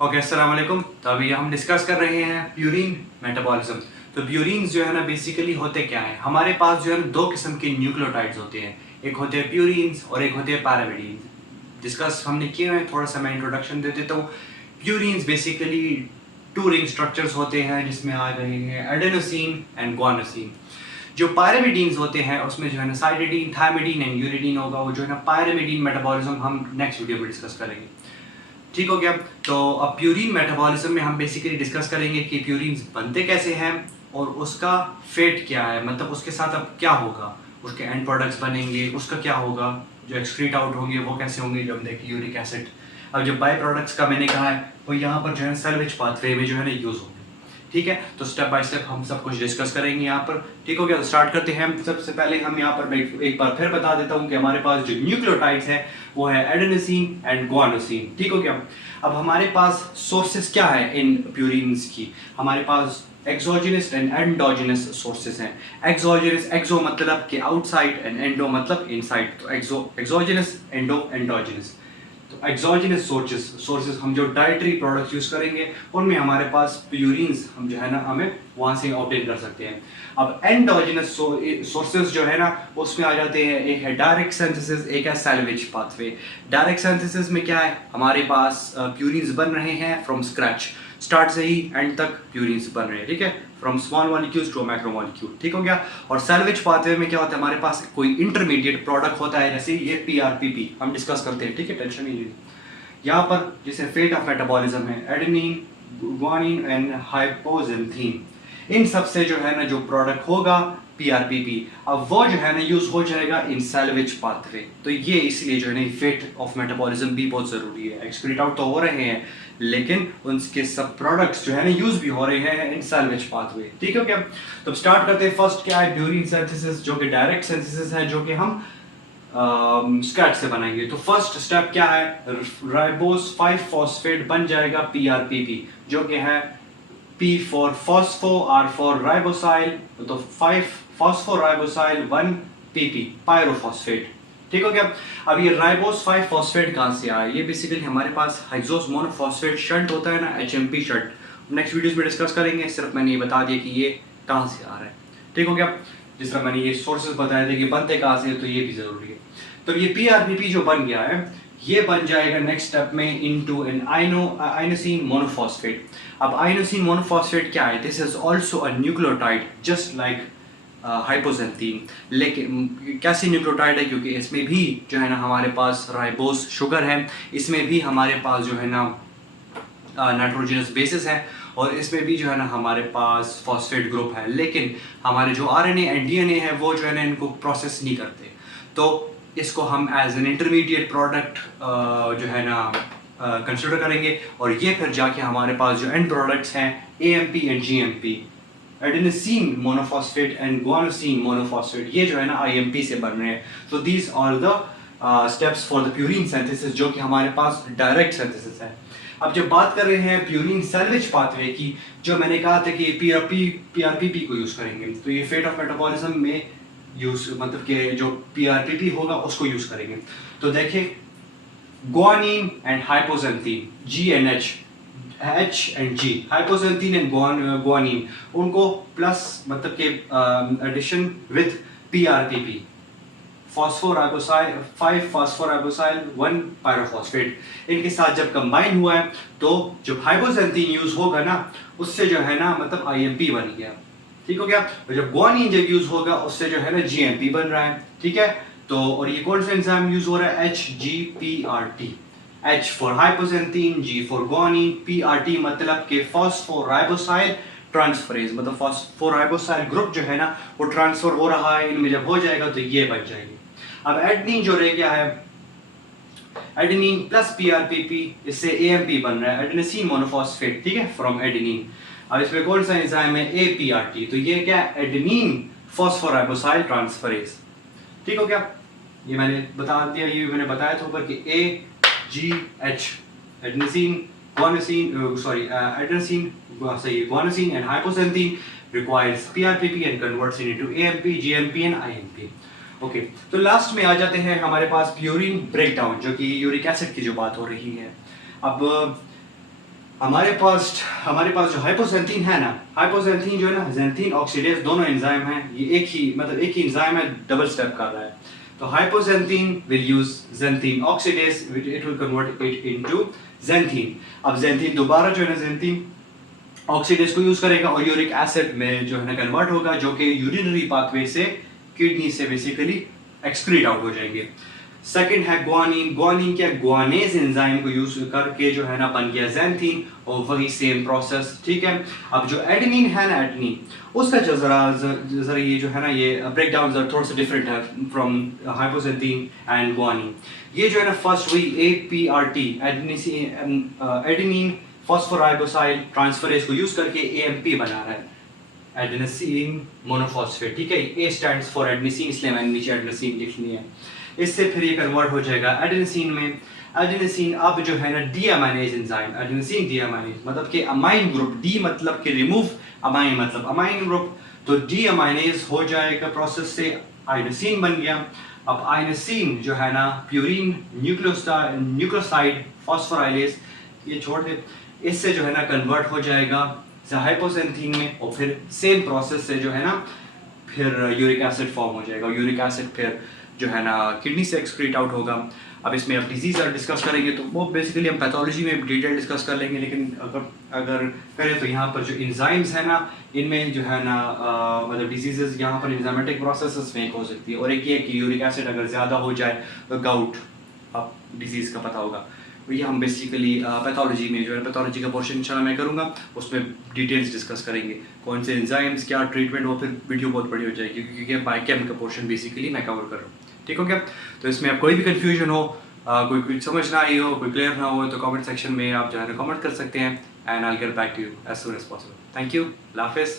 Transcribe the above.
Okay, अस्सलाम वालेकुम। तो अभी हम डिस्कस कर रहे हैं प्यूरिन मेटाबॉलिज्म। तो प्यूरिन्स जो है ना बेसिकली होते क्या हैं, हमारे पास जो है ना दो किस्म के न्यूक्लियोटाइड्स होते हैं। एक होते हैं प्यूरिन्स और एक होते हैं पैरामिडीन्स। डिस्कस हमने किए हैं, थोड़ा सा मैं इंट्रोडक्शन दे देता हूँ। Purines basically two ring structures होते हैं जिसमें आ रहे हैं एडेनोसिन एंड ग्वानोसिन। जो पायरामिडीन्स होते हैं उसमें जो है ना साइटिडीन, थायमिडीन एंड यूरिडीन होगा। वो जो है ना पायरामिडीन मेटाबॉलिज्म हम नेक्स्ट वीडियो में डिस्कस करेंगे। ठीक हो गया। तो अब प्यूरिन मेटाबॉलिज्म में हम बेसिकली डिस्कस करेंगे कि प्यूरिन्स बनते कैसे हैं और उसका फेट क्या है, मतलब उसके साथ अब क्या होगा, उसके एंड प्रोडक्ट्स बनेंगे, उसका क्या होगा, जो एक्सक्रीट आउट होंगे वो कैसे होंगे जब देखिए यूरिक एसिड। अब जो बाय प्रोडक्ट्स का मैंने कहा है वो यहाँ पर जो है सैल्वेज पाथवे में जो है ना यूज़ होंगे। ठीक है, तो स्टेप बाय स्टेप हम सब कुछ डिस्कस करेंगे यहाँ पर। ठीक हो गया, तो स्टार्ट करते हैं। सबसे पहले हम यहाँ पर एक बार फिर बता देता हूँ कि हमारे पास जो न्यूक्लियोटाइड्स है वो है एडेनोसिन एंड ग्वानोसिन। ठीक हो गया। अब हमारे पास सोर्सेस क्या है इन प्यूरिन्स की, हमारे पास एक्सोजिनस एंड एंडोजिनस सोर्सेस हैं। एक्सोजिनस, एक्सो मतलब कि आउटसाइड एंड एंडो मतलब इनसाइड। तो एक्सोजिनस, एंडोजिनस। तो एक्सोजिनस सोर्सेस हम जो डाइटरी प्रोडक्ट्स यूज करेंगे उनमें हमारे पास प्यूरिन्स हम जो है ना हमें वहां से ऑब्टेन कर सकते हैं। अब एंडोजिनस सोर्सेस जो है ना उसमें आ जाते हैं, एक है डायरेक्ट सिंथेसिस, एक है सैल्वेज पाथवे। डायरेक्ट सिंथेसिस में क्या है, हमारे पास प्यूरिन्स बन रहे हैं फ्रॉम स्क्रैच, स्टार्ट से ही एंड तक प्यूरिन्स बन रहे हैं। ठीक है, from small molecules to macro molecule. ठीक हो गया। और सैल्वेज पाथवे में क्या होता है, हमारे पास कोई इंटरमीडिएट प्रोडक्ट होता है, जैसे ये पीआरपीपी हम डिस्कस करते हैं। ठीक है, टेंशन नहीं लीजिए। यहाँ पर जैसे फेट ऑफ मेटाबॉलिज्म है एडेनिन, ग्वानिन एंड हाइपोजेंथीन। इन सब से जो है ना जो प्रोडक्ट होगा पीआरपीपी, अब वो जो है ना यूज हो जाएगा इन सैल्वेज पाथवे। तो ये इसलिए जो है ना फेट ऑफ मेटाबॉलिज्म भी बहुत जरूरी है। एक्सक्रीट आउट तो हो रहे हैं लेकिन उनके सब प्रोडक्ट्स जो है ना यूज भी हो रहे हैं इन सैल्वेज पाथवे। ठीक है क्या। तो स्टार्ट करते हैं। फर्स्ट क्या है, प्यूरिन सिंथेसिस, जो कि डायरेक्ट सिंथेसिस है, जो कि हम स्क्रैच से बनाएंगे। तो फर्स्ट स्टेप क्या है, राइबोस 5 फॉस्फेट बन जाएगा पीआरपीपी, जो कि है P for phospho, R for ribosyl, तो 5 फॉस्फोराइबोसाइल 1 PP पायरोफॉस्फेट। ठीक हो गया। अब ये राइबोस 5 फॉस्फेट कहाँ से आया, ये बेसिकली हमारे पास हाइड्रोस मोनोफॉस्फेट शंट होता है ना, HMP शंट। नेक्स्ट वीडियोस में डिस्कस करेंगे, सिर्फ मैंने ये बता दिया कि ये कहाँ से आ रहा है। ठीक हो गया। जिस तरह मैंने ये सोर्सेज बताए थे कि बनते कहाँ से, तो ये भी जरूरी है। तो ये पीआरपीपी जो बन गया है ये बन जाएगा नेक्स्ट स्टेप में इनटू एन आइनोसिन मोनोफॉस्फेट। अब आइनोसिन मोनोफॉस्फेट क्या है, this is also a nucleotide just like हाइपोजेंथीन। लेकिन कैसे न्यूक्लियोटाइड है, क्योंकि इसमें भी जो है ना हमारे पास राइबोस शुगर है, इसमें भी हमारे पास जो है ना नाइट्रोजनस बेसिस है, और इसमें भी जो है ना हमारे पास फॉस्फेट ग्रुप है। लेकिन हमारे जो आरएनए एंड डीएनए है वो जो है ना इनको प्रोसेस नहीं करते। तो इसको हम एज एन इंटरमीडिएट प्रोडक्ट जो है ना कंसिडर करेंगे, और ये फिर जाके हमारे पास जो एंड प्रोडक्ट्स हैं AMP and GMP, adenosine monophosphate and guanosine monophosphate, ये जो है ना आईएमपी से बन रहे हैं। So these are the steps for the purine synthesis, जो कि हमारे पास डायरेक्ट सिंथेसिस है। अब जब बात कर रहे हैं प्यूरिन सैल्वेज पाथवे की, जो मैंने कहा था कि पीआरपीपी को यूज करेंगे, तो ये फेट ऑफ मेटाबॉलिज्म में यूज मतलब कि जो पीआरपीपी होगा उसको यूज करेंगे। तो देखिए guanine and hypoxanthine, GNH, H and G, hypoxanthine and guanine, उनको प्लस मतलब के addition with PRPP, phosphoribosyl 5 phosphoribosyl 1 pyrophosphate, इनके साथ जब कंबाइन हुआ है तो जब हाइपोजेंथीन यूज होगा ना उससे जो है ना मतलब आईएमपी बन गया। ठीक हो गया। और जब ग्वानिन जब यूज होगा उससे जो है ना जीएमपी बन रहा है। ठीक है। तो और ये कौन सा एंजाइम यूज हो रहा है, HGPRT, H for हाइपोजेंथीन, G for guanine, PRT मतलब के फॉस्फोराइबोसाइल ट्रांसफरेज, मतलब फॉस्फोराइबोसाइल ग्रुप जो है ना वो ट्रांसफर हो रहा है, इनमें जब हो जाएगा तो ये बन जाएगी। अब एडेनिन जो रह गया है, एडेनिन प्लस पीआरपीपी, इससे एएमपी बन रहा है, एडेनोसिन मोनोफॉस्फेट। ठीक है, फ्रॉम एडेनिन। अब इसमें कौन सा एंजाइम है, APRT, तो ये क्या है, एडेनिन फॉस्फोराइबोसाइल ट्रांसफरेज। ठीक हो गया। ये मैंने बता दिया, ये मैंने बताया था ऊपर कि AGH, एडेनोसिन guanosine, adenosine, सही, guanosine and hypoxanthine requires PRPP and converts it into AMP, GMP and IMP. Okay, तो लास्ट में आ जाते हैं हमारे पास प्यूरिन ब्रेकडाउन, जो कि यूरिक एसिड की जो बात हो रही है। अब हमारे पास जो हाइपोजेंथीन है ना, हाइपोजेंथीन जो है ना, जेंथीन ऑक्सीडेज दोनों एंजाइम हैं, ये एक ही एंजाइम है, डबल स्टेप कर रहा है। तो hypoxanthine will use xanthine oxidase, it will convert it into xanthine. अब जेंथीन दोबारा जो है ना, जेंथीन ऑक्सीडेज को यूज करेगा और यूरिक एसिड में जो है ना कन्वर्ट होगा, जो कि यूरिनरी पाथवे से किडनी से बेसिकली एक्सक्रीट आउट हो जाएंगे। सेकंड है ग्वानिन। ग्वानिन क्या, ग्वानेज एंजाइम को यूज करके जो है ना बन गया जेंथीन, और वही सेम प्रोसेस, ठीक है। अब जो एडेनिन है ना, एडेनिन उसका जो जरा ये जो है ना, ये ब्रेक डाउन थोड़ा सा डिफरेंट है फ्रॉम हाइपोजेंथीन एंड ग्वानिन। ये जो है ना फर्स्ट वही APRT एडेनिन फॉस्फोराइबोसाइल ट्रांसफरेज को यूज करके AMP बना रहा है, एडेनोसिन मोनोफॉस्फेट, ठीक है। A स्टैंड्स फॉर एडेनोसिन, इसलिए मैंने नीचे एडेनोसिन लिखनी है। इससे फिर ये कन्वर्ट हो जाएगा एडेनोसिन में। एडेनोसिन अब जो है ना डीअमाइनेज एंजाइम, एडेनोसिन डीअमाइनेज मतलब कि अमाइन ग्रुप, डी मतलब कि रिमूव, अमाइन मतलब अमाइन ग्रुप, तो डीअमाइनेज हो जाएगा प्रोसेस से, आइनोसिन बन गया। अब आइनोसिन जो है ना प्यूरिन न्यूक्लियोसाइड फॉस्फोराइलेज, ये छोड़ दे, इससे जो है ना कन्वर्ट हो जाएगा हाइपोजेंथीन में, और फिर सेम प्रोसेस से जो है ना फिर यूरिक एसिड फॉर्म हो जाएगा। यूरिक एसिड फिर जो है ना किडनी से एक्सक्रीट आउट होगा। अब इसमें अब डिजीज डिस्कस करेंगे तो वो बेसिकली हम पैथोलॉजी में डिटेल डिस्कस कर लेंगे, लेकिन अगर करें तो यहाँ पर जो इंजाइम्स है ना, इनमें जो है ना मतलब डिजीजेस यहाँ पर इंजाइमेटिक प्रोसेसेस में एक हो सकती है, और एक ये कि यूरिक एसिड अगर ज़्यादा हो जाए तो गाउट अब डिजीज़ का पता होगा। तो ये हम बेसिकली पैथोलॉजी में जो है, पैथोलॉजी का पोर्शन इंशाल्लाह मैं करूँगा, उसमें डिटेल्स डिस्कस करेंगे कौन से एंजाइम्स, क्या ट्रीटमेंट, वो फिर वीडियो बहुत बड़ी हो जाएगी, क्योंकि बायोकेम का पोर्शन बेसिकली मैं कवर कर रहा हूँ, ठीक हो गया। तो इसमें आप कोई भी कन्फ्यूजन हो, कोई समझ ना आई हो, कोई क्लियर ना हो, तो कमेंट सेक्शन में आप जो है ना कमेंट कर सकते हैं, and I will get back to you as soon as possible. Thank you, अल्लाह हाफिज़।